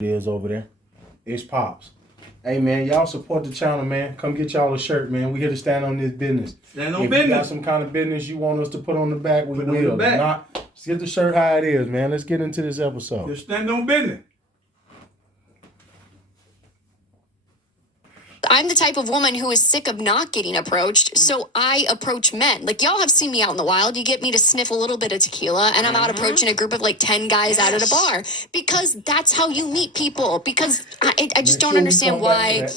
It is over there. It's Pops. Hey man, y'all support the channel, man. Come get y'all a shirt, man. We here to stand on this business. Stand on if business. you got some kind of business you want us to put on the back, we Put it on will. the back. If not, just get the shirt how it is, man. Let's get into this episode. Just stand on business. I'm the type of woman who is sick of not getting approached, so I approach men. Like, y'all have seen me out in the wild. You get me to sniff a little bit of tequila, and I'm out approaching a group of like 10 guys out at a bar. Because that's how you meet people. Because I just don't understand why,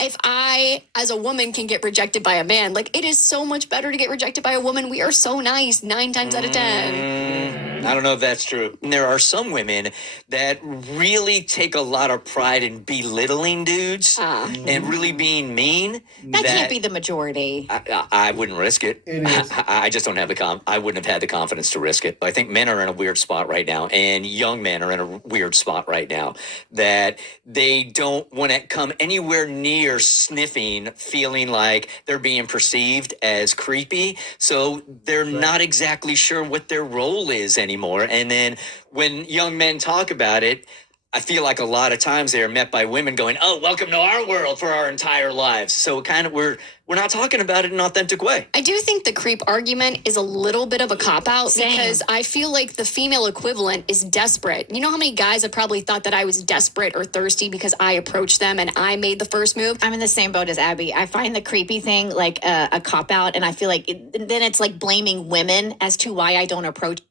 if I, as a woman, can get rejected by a man, like, it is so much better to get rejected by a woman. We are so nice 9 times out of 10. I don't know if that's true. There are some women that really take a lot of pride in belittling dudes and really being mean. That can't be the majority. I wouldn't risk it. It is. I just don't have I wouldn't have had the confidence to risk it. I think men are in a weird spot right now, and young men are in a weird spot right now, that they don't want to come anywhere near sniffing, feeling like they're being perceived as creepy. So they're not exactly sure what their role is anymore. And then when young men talk about it, I feel like a lot of times they are met by women going, "Oh, welcome to our world for our entire lives." So kind of we're not talking about it in an authentic way. I do think the creep argument is a little bit of a cop-out because I feel like the female equivalent is desperate. You know how many guys have probably thought that I was desperate or thirsty because I approached them and I made the first move? I'm in the same boat as Abby. I find the creepy thing like a cop-out, and I feel like then it's like blaming women as to why I don't approach.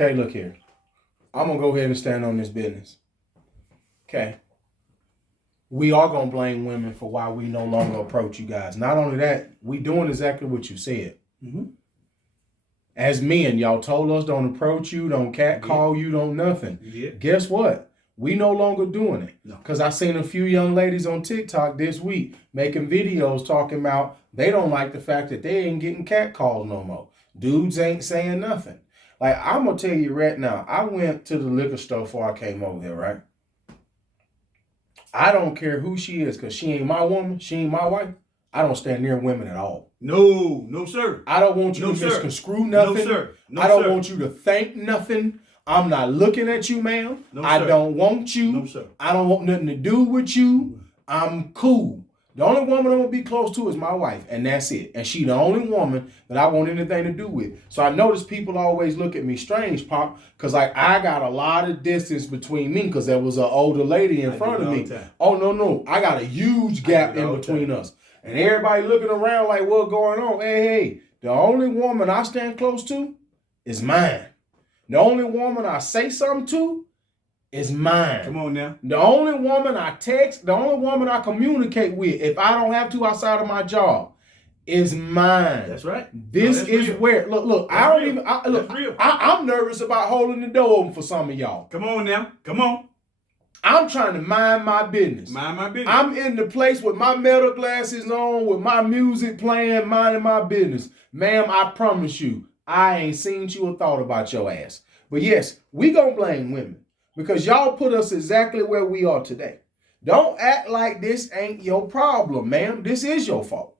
Okay, look here. I'm going to go ahead and stand on this business. Okay. We are going to blame women for why we no longer approach you guys. Not only that, we doing exactly what you said. Mm-hmm. As men, y'all told us don't approach you, don't catcall you, don't nothing. Yeah. Guess what? We no longer doing it. No. Because I seen a few young ladies on TikTok this week making videos talking about they don't like the fact that they ain't getting catcalls no more. Dudes ain't saying nothing. Like, I'm going to tell you right now, I went to the liquor store before I came over here, right? I don't care who she is, because she ain't my woman, she ain't my wife. I don't stand near women at all. No, sir. I don't want you No, to sir. misconstrue nothing. No, sir. No, I don't sir. want you to think nothing. I'm not looking at you, ma'am. No, I sir. don't want you. No, sir. I don't want nothing to do with you. I'm cool. The only woman I'm going to be close to is my wife, and that's it. And she the only woman that I want anything to do with. So I notice people always look at me strange, Pop, because like I got a lot of distance between me because there was an older lady in front of me. Oh, no. I got a huge gap in between us. And everybody looking around like, what's going on? Hey, the only woman I stand close to is mine. The only woman I say something to is mine. Come on now. The only woman I text, the only woman I communicate with, if I don't have to outside of my job, is mine. That's right. This is real. where, look, That's I don't real. even, That's real. I'm nervous about holding the door open for some of y'all. Come on now. Come on. I'm trying to mind my business. Mind my business. I'm in the place with my metal glasses on, with my music playing, minding my business. Ma'am, I promise you, I ain't seen you or thought about your ass. But yes, we gonna blame women because y'all put us exactly where we are today. Don't act like this ain't your problem, ma'am. This is your fault.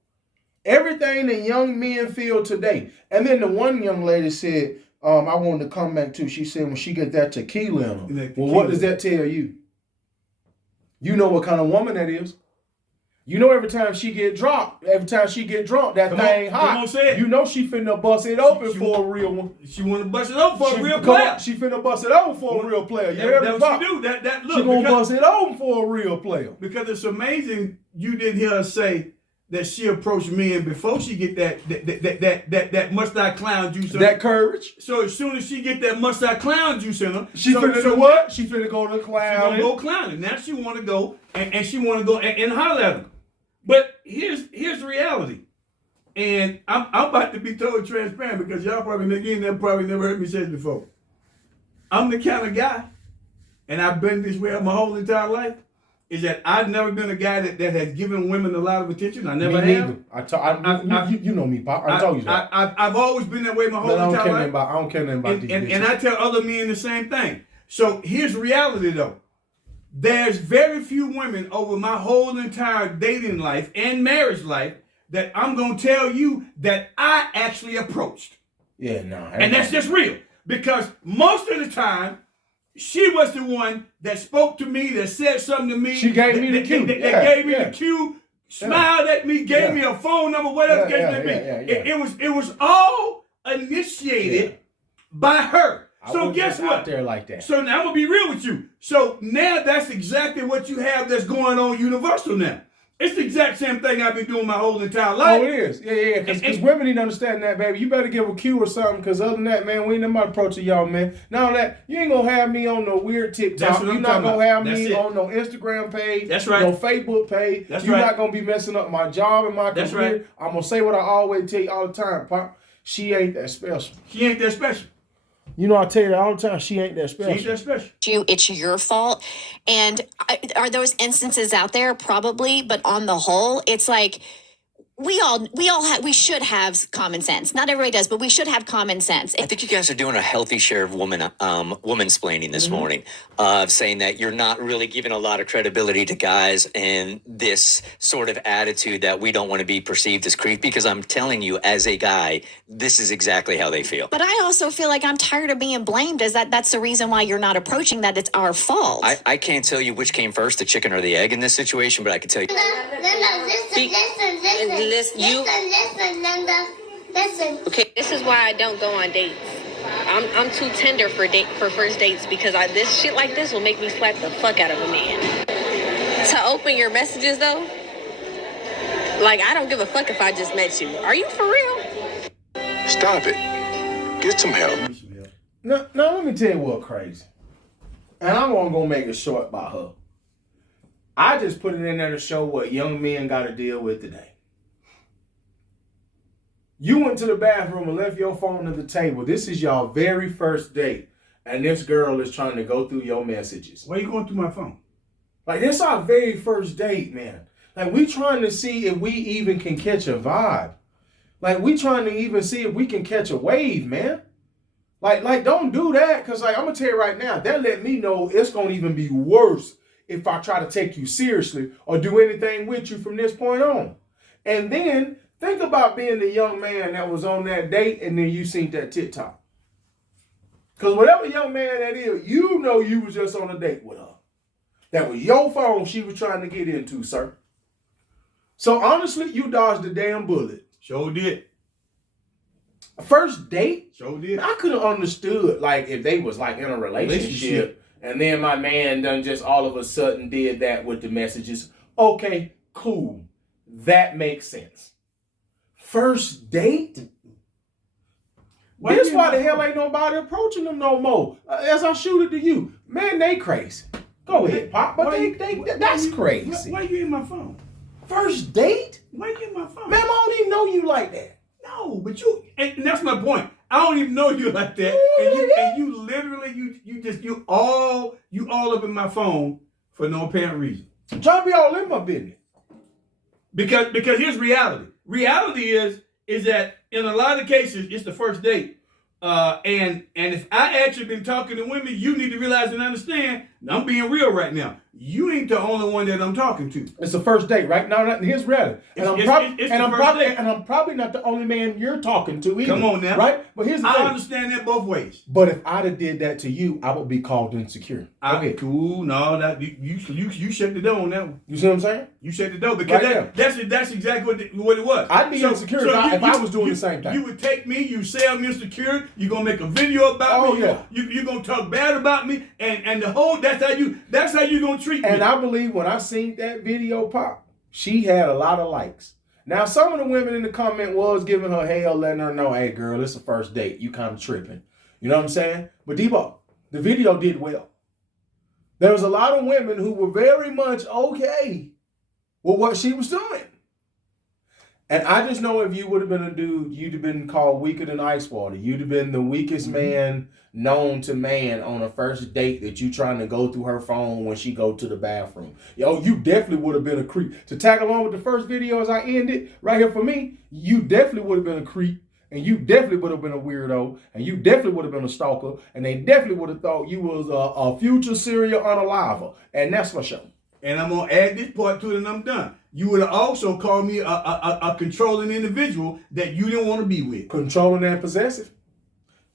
Everything that young men feel today. And then the one young lady said, I wanted to come back to, she said when she get that tequila in her. Well, what does that tell you? You know what kind of woman that is. You know every time she get drunk, that thing hot. Come on, say it. You know she finna bust it open for a real one. She want to bust it open for a real player. She finna bust it open for a real player. You hear me? That's what she do. Look, she gonna bust it open for a real player. Because it's amazing you didn't hear her say that she approached men before she get that mustard clown juice in her. That courage. So as soon as she get that mustard clown juice in her, She finna do what? She finna go to She clown. gonna go clowning. Now she want to go and she want to go and holler at him. But here's the reality, and I'm about to be totally transparent because y'all probably never heard me say this before. I'm the kind of guy, and I've been this way my whole entire life, is that I've never been a guy that has given women a lot of attention. I never have. You know me, Pop. I told you that. I've always been that way my whole entire life. I don't care nothing about these bitches. And I tell other men the same thing. So here's the reality though. There's very few women over my whole entire dating life and marriage life that I'm going to tell you that I actually approached. Yeah, no. And that's just real. Because most of the time, she was the one that spoke to me, that said something to me. She gave me the cue. That Yeah, gave me yeah. the cue, smiled at me, gave me a phone number, whatever the case may be. It was all initiated by her. I So wasn't guess just what? out there like that. So now I'm gonna be real with you. So now that's exactly what you have that's going on universal now. It's the exact same thing I've been doing my whole entire life. Oh, it is. Yeah. Because And- women need to understand that, baby. You better give a cue or something, because other than that, man, we ain't nobody approaching y'all, man. Now that, you ain't gonna have me on no weird That's TikTok. what You're I'm not talking gonna about. have That's me it. on no Instagram page. That's right. No Facebook page. That's You're right. not gonna be messing up my job and my That's career. right. I'm gonna say what I always tell you all the time, Pop. She ain't that special. She ain't that special. You know, I tell you that all the time. She ain't that She special. ain't that special. It's your fault. And are those instances out there? Probably, but on the whole, it's like we should have common sense. Not everybody does, but we should have common sense. I think you guys are doing a healthy share of woman-splaining this morning, saying that you're not really giving a lot of credibility to guys and this sort of attitude that we don't want to be perceived as creepy, because I'm telling you, as a guy, this is exactly how they feel. But I also feel like I'm tired of being blamed as that's the reason why you're not approaching, that it's our fault. I can't tell you which came first, the chicken or the egg in this situation, but I can tell you. Listen. Okay, this is why I don't go on dates. I'm too tender for first dates, because this shit like this will make me slap the fuck out of a man. To open your messages though, like I don't give a fuck if I just met you. Are you for real? Stop it. Get some help. Now, let me tell you what crazy. And I'm gonna make it short by her. I just put it in there to show what young men got to deal with today. You went to the bathroom and left your phone at the table. This is your very first date, and this girl is trying to go through your messages. Why you going through my phone? Like, this our very first date, man. Like, we trying to see if we even can catch a vibe. Like, we trying to even see if we can catch a wave, man. Like, don't do that, because, like, I'm going to tell you right now, that let me know it's going to even be worse if I try to take you seriously or do anything with you from this point on. And then, think about being the young man that was on that date and then you seen that TikTok. Because whatever young man that is, you know you was just on a date with her. That was your phone she was trying to get into, sir. So, honestly, you dodged the damn bullet. Sure did. First date? Sure did. I could have understood, like, if they was, like, in a relationship and then my man done just all of a sudden did that with the messages. Okay, cool. That makes sense. First date? This why the hell ain't nobody approaching them no more. As I shoot it to you. Man, they crazy. Go ahead, Pop. But that's crazy. Why you in my phone? First date? Why you in my phone? Man, I don't even know you like that. No, but and that's my point. I don't even know you like that. And you literally, you all up in my phone for no apparent reason. Trying to be all in my business. Because here's reality. Reality is that in a lot of cases, it's the first date. And if I actually been talking to women, you need to realize and understand, I'm being real right now. You ain't the only one that I'm talking to. It's the first date, right? Now, here's reality. And I'm probably not the only man you're talking to either. Come on now. Right? But here's the thing. I understand that both ways. But if I'd have did that to you, I would be called insecure. Cool. No, that you shut the door on that one. You see what I'm saying? You shut the door because Right that's exactly what it was. I'd be insecure if I was doing the same thing. You would take me, you say I'm insecure, you're gonna make a video about me, you're gonna talk bad about me, and the whole that's how you gonna treat me. And I believe when I seen that video pop, she had a lot of likes. Now, some of the women in the comment was giving her hell, letting her know, hey girl, it's a first date. You kind of tripping. You know what I'm saying? But Debo, the video did well. There was a lot of women who were very much okay with what she was doing. And I just know if you would have been a dude, you'd have been called weaker than ice water. You'd have been the weakest man known to man on a first date that you trying to go through her phone when she go to the bathroom. Yo, you definitely would have been a creep. To tag along with the first video as I ended, right here for me, you definitely would have been a creep. And you definitely would have been a weirdo. And you definitely would have been a stalker. And they definitely would have thought you was a future serial unaliver. And that's for sure. And I'm going to add this part to it and I'm done. You would have also called me a controlling individual that you didn't want to be with. Controlling and possessive.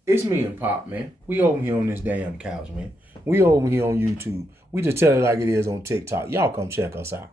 It's me and Pop, man. We over here on this damn couch, man. We over here on YouTube. We just tell it like it is on TikTok. Y'all come check us out.